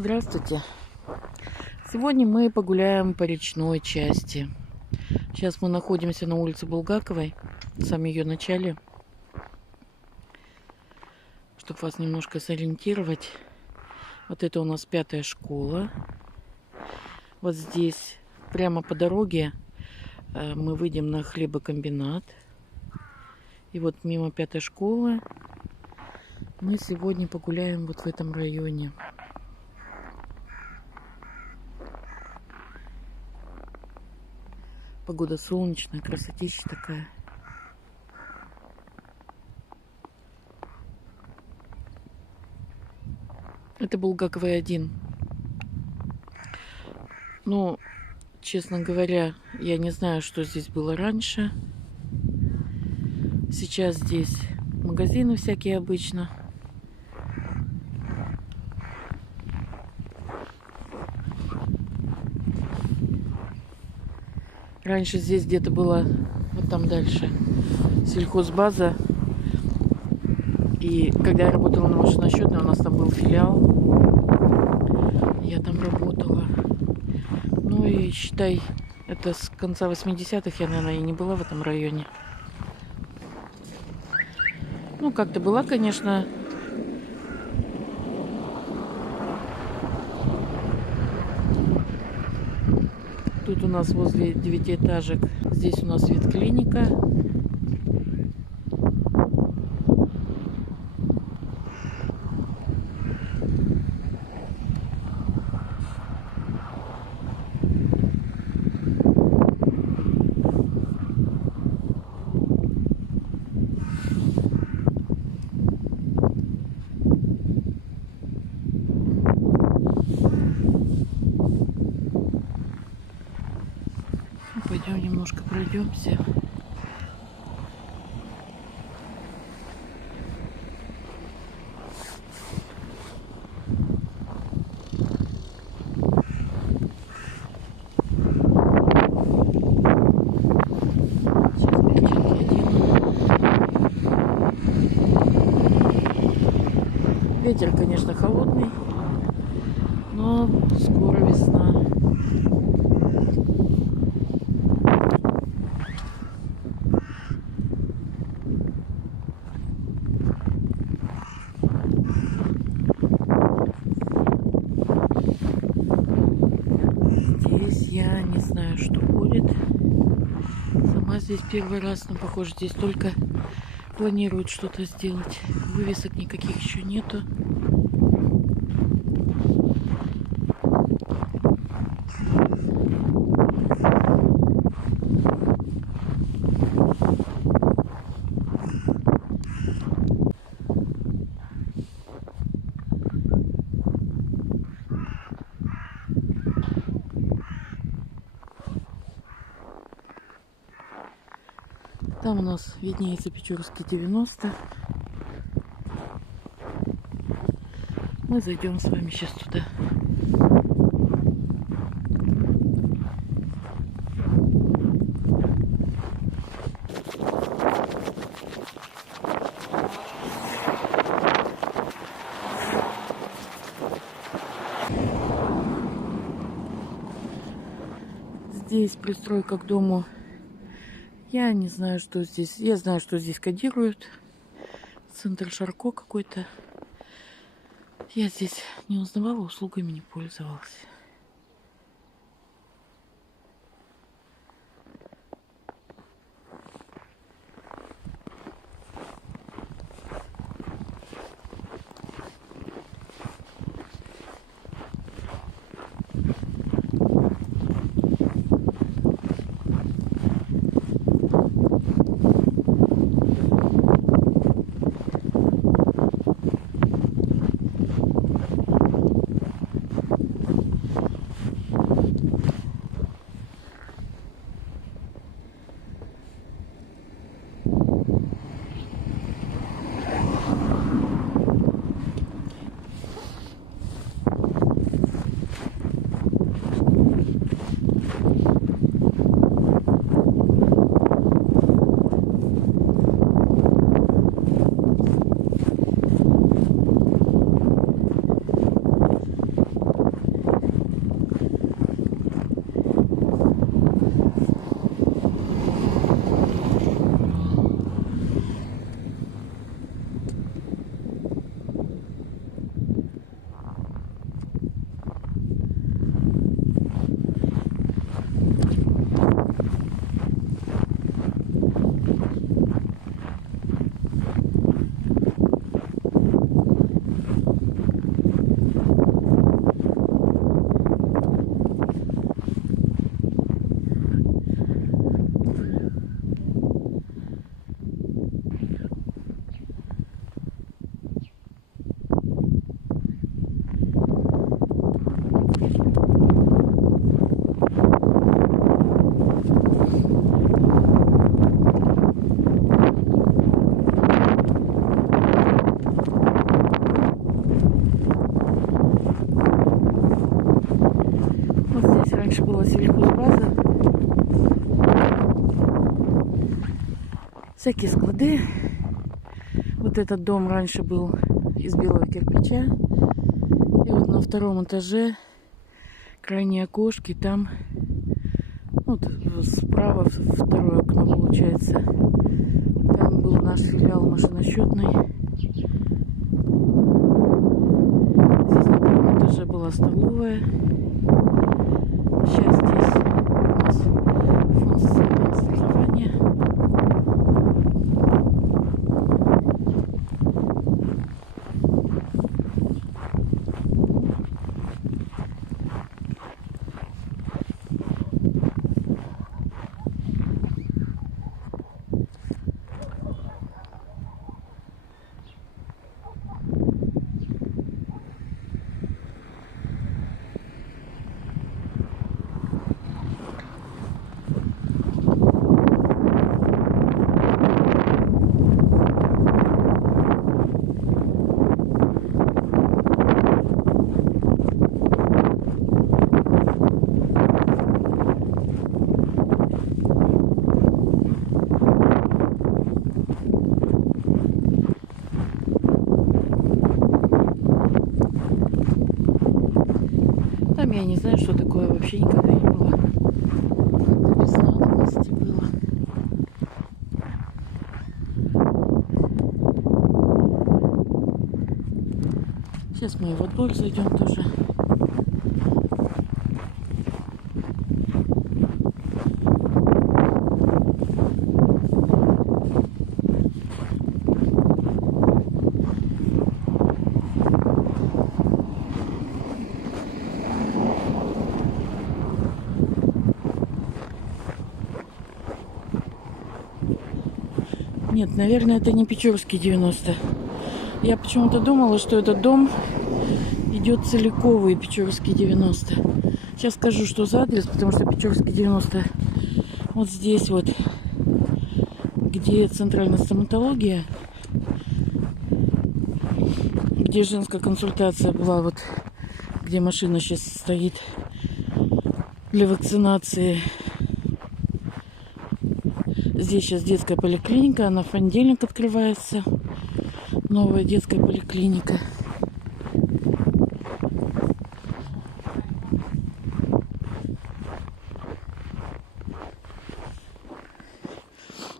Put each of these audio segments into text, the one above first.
Здравствуйте! Сегодня мы погуляем по речной части. Сейчас мы находимся на улице Булгаковой, в самом ее начале. Чтобы вас немножко сориентировать. Вот это у нас 5-я школа. Вот здесь, прямо по дороге, мы выйдем на хлебокомбинат. И вот мимо 5-й школы мы сегодня погуляем вот в этом районе. Погода солнечная, красотища такая. Это Булгаковая 1. Ну, честно говоря, я не знаю, что здесь было раньше. Сейчас здесь магазины всякие обычно. Раньше здесь где-то было, вот там дальше, сельхозбаза. И когда я работала на машиносчетной, у нас там был филиал. Я там работала. Ну и считай, это с конца 80-х я, наверное, и не была в этом районе. Ну, как-то была, конечно. Тут у нас возле 9-этажек. Здесь у нас ветклиника. Пойдем немножко пройдемся. Ветер, конечно, холодный, но скоро весна. Здесь я не знаю, что будет. Сама здесь первый раз, но похоже, здесь только планируют что-то сделать. Вывесок никаких еще нету. Там у нас виднеется Печорский 90. Мы зайдем с вами сейчас туда. Здесь пристройка к дому. Я не знаю, что здесь. Я знаю, что здесь кодируют. Центр Шарко какой-то. Я здесь не узнавала, услугами не пользовалась. всякие склады. Вот этот дом раньше был из белого кирпича. И вот на втором этаже крайние окошки, там вот справа второе окно получается. Там был наш филиал машиносчетный. Здесь на первом этаже была столовая. Сейчас здесь у нас фонд социального страхования. Там я не знаю, что такое, вообще никогда не было. Это без надобности было. Сейчас мы и во двор зайдем тоже. Нет, наверное, это не Печорский 90. Я почему-то думала, что этот дом идет целиковый Печорский 90. Сейчас скажу, что за адрес, потому что Печорский 90 вот здесь вот, где центральная стоматология, где женская консультация была, вот где машина сейчас стоит для вакцинации. Здесь сейчас детская поликлиника, она в понедельник открывается. Новая детская поликлиника.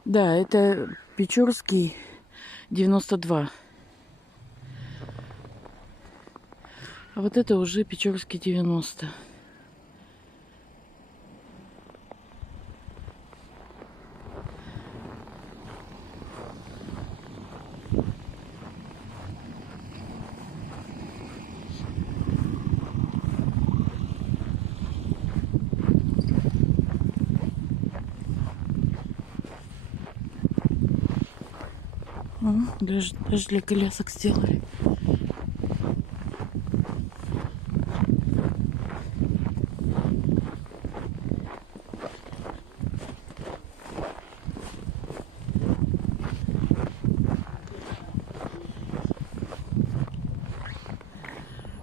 Да, это Печорский 92. А вот это уже Печорский 90. Даже для колясок сделали.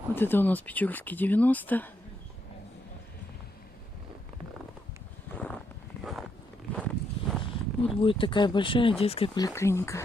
Вот это у нас Печорский 90. Вот будет такая большая детская поликлиника.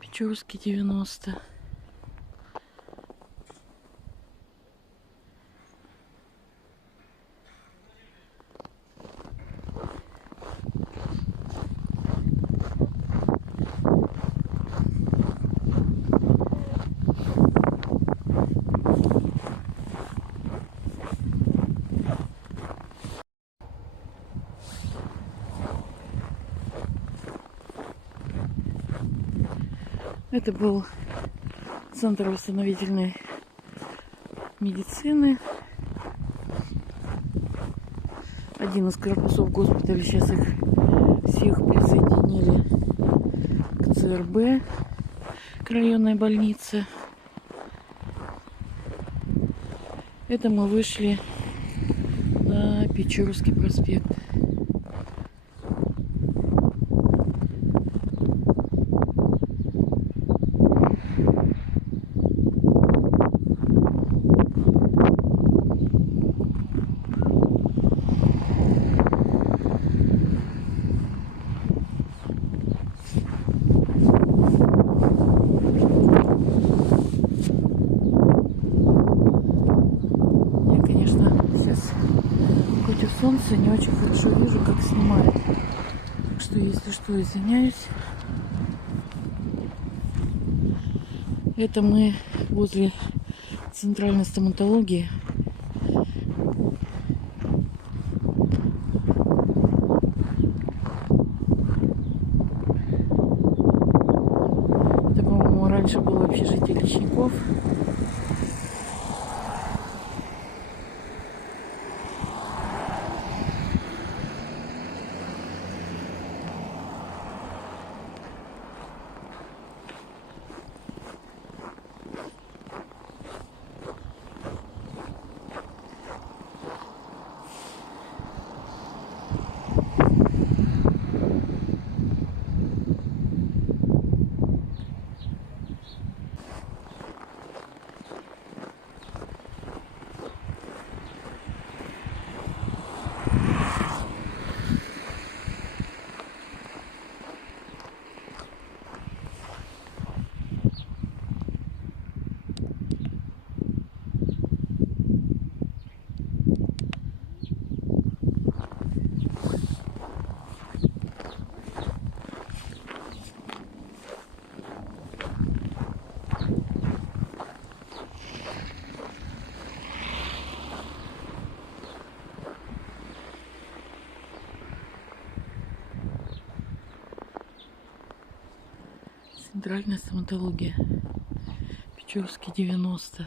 Печорский 90. Это был центр восстановительной медицины. Один из корпусов госпиталя. Сейчас их всех присоединили к ЦРБ, к районной больнице. Это мы вышли на Печорский проспект. Солнце, не очень хорошо вижу, как снимает. Так что, если что, извиняюсь. Это мы возле центральной стоматологии. Это, по-моему, раньше было общежитие лесников. Центральная стоматология. Печорский 90.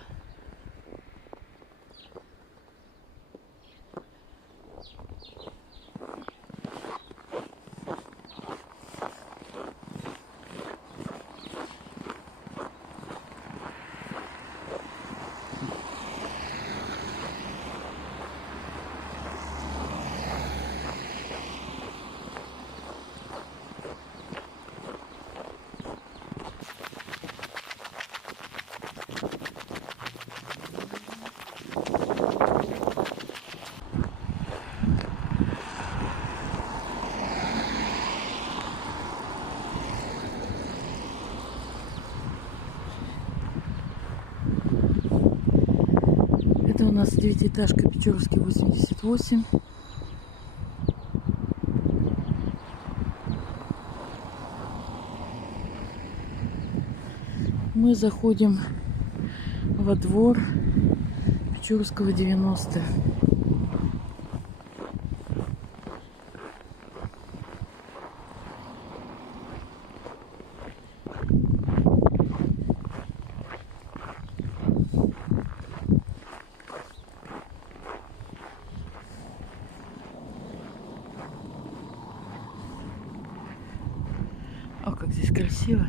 Это у нас девятиэтажка Печорский 88. Мы заходим во двор Печорского 90. О, как здесь красиво.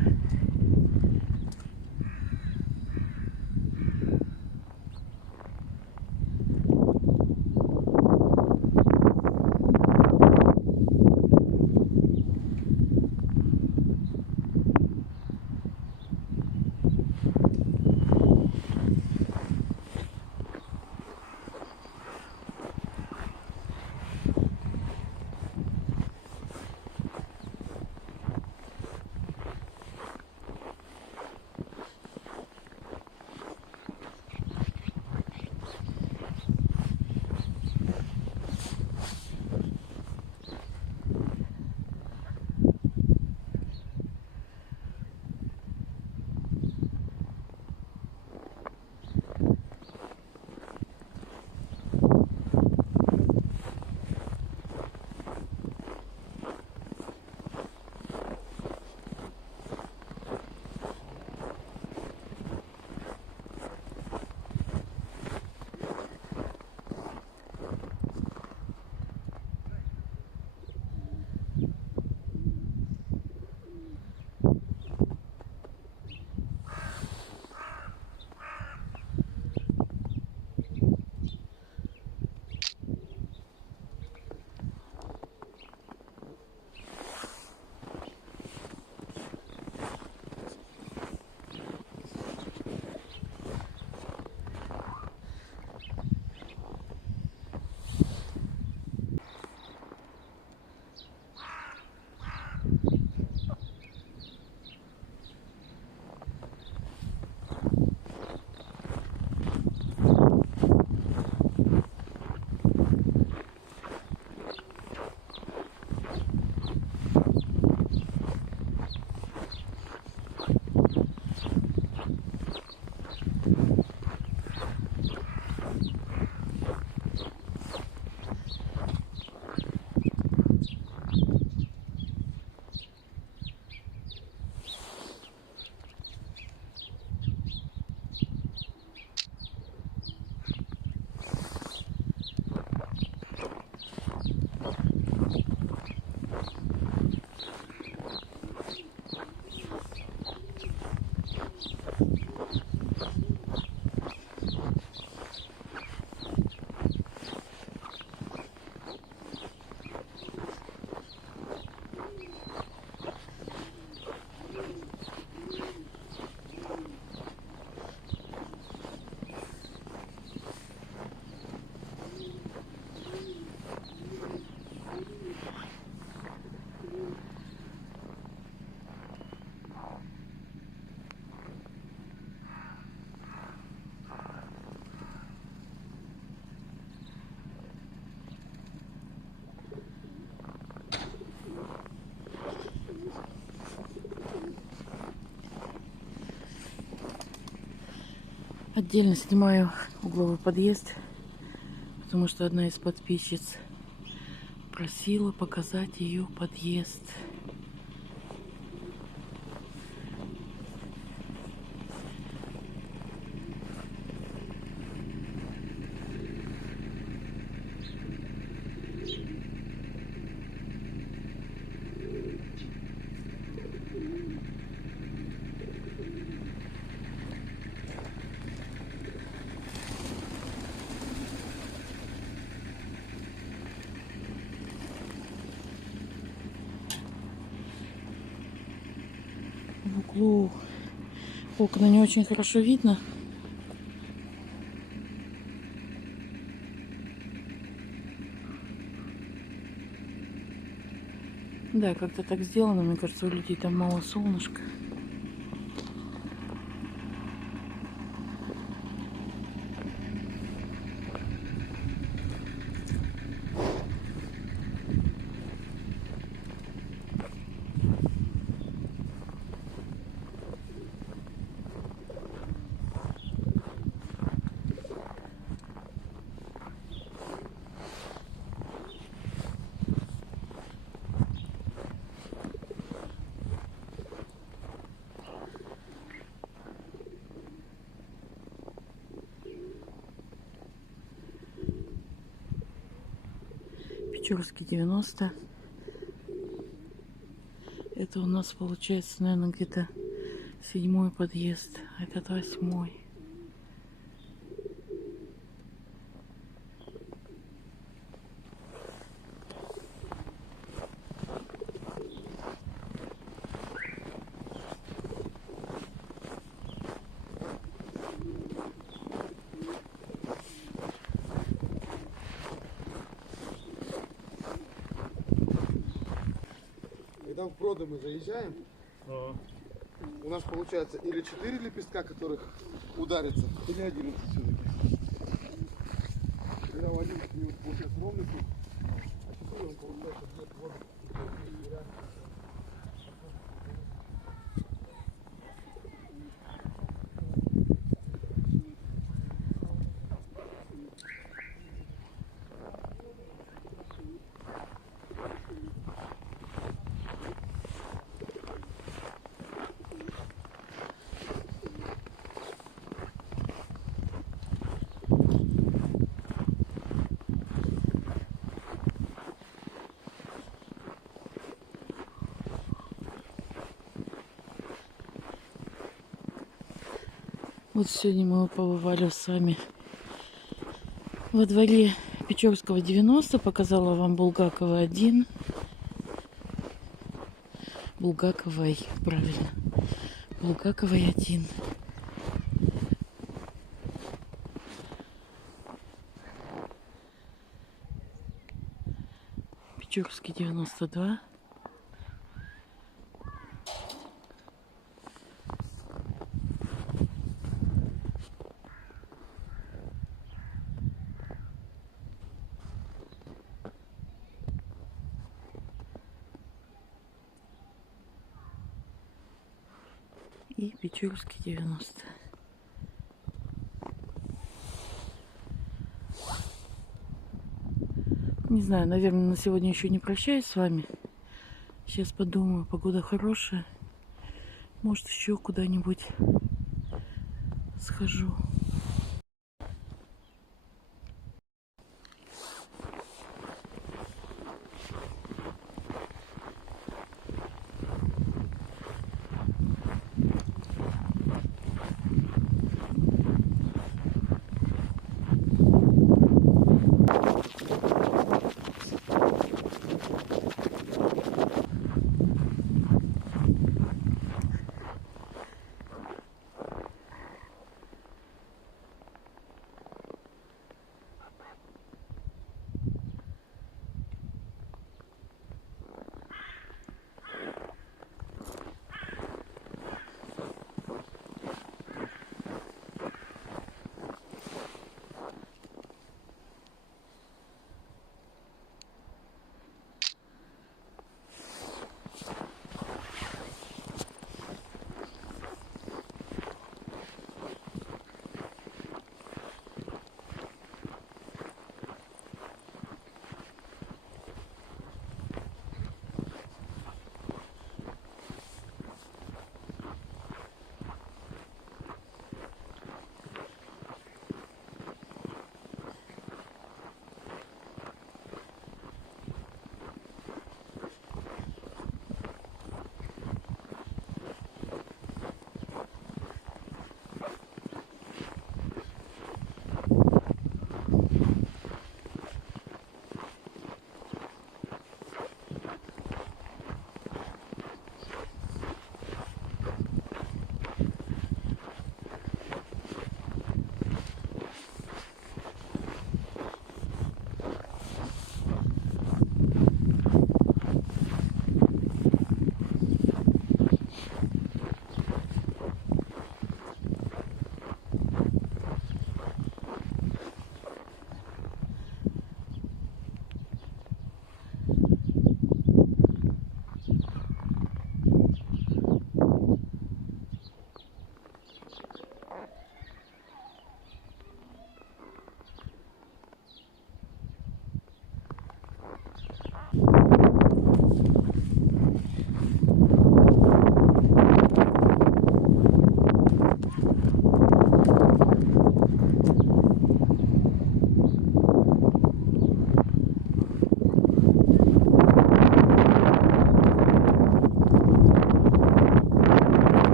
Отдельно снимаю угловой подъезд, потому что одна из подписчиц просила показать ее подъезд. В углу окна не очень хорошо видно. Да, как-то так сделано. Мне кажется, у людей там мало солнышка. Печорский 90. Это у нас получается, наверное, где-то 7-й подъезд, а этот 8-й. Когда в Броды мы заезжаем, у нас получается или 4 лепестка, которых ударится, или 11 все-таки. Когда у 11 у него получается ровный круг, а 4 он получается где-то вот. Вот сегодня мы побывали с вами во дворе Печорского 90. Показала вам Булгакова 1. Булгаковой, правильно. Булгаковой 1. Печорский 92. И Печорский 90. Не знаю, наверное, на сегодня еще не прощаюсь с вами. Сейчас подумаю, погода хорошая. Может, еще куда-нибудь схожу.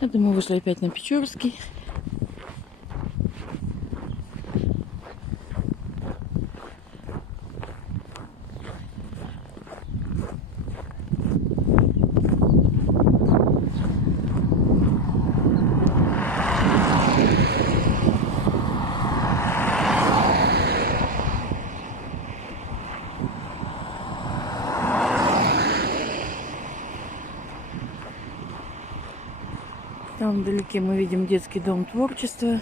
Это мы вышли опять на Печорский. Там вдалеке мы видим детский дом творчества.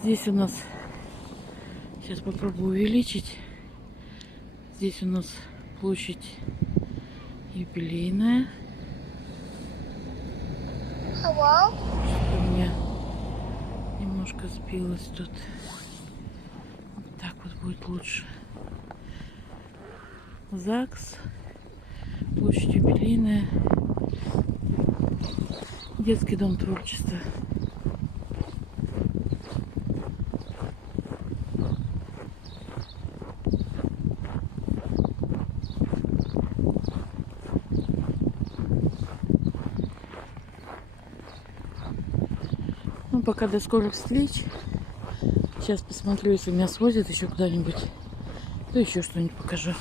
Здесь у нас, сейчас попробую увеличить, здесь у нас площадь юбилейная. Hello? Что-то у меня немножко сбилось тут. Вот так вот будет лучше. ЗАГС. Площадь юбилейная. Детский дом творчества. Ну, пока до скорых встреч. Сейчас посмотрю, если меня свозят еще куда-нибудь, то еще что-нибудь покажу.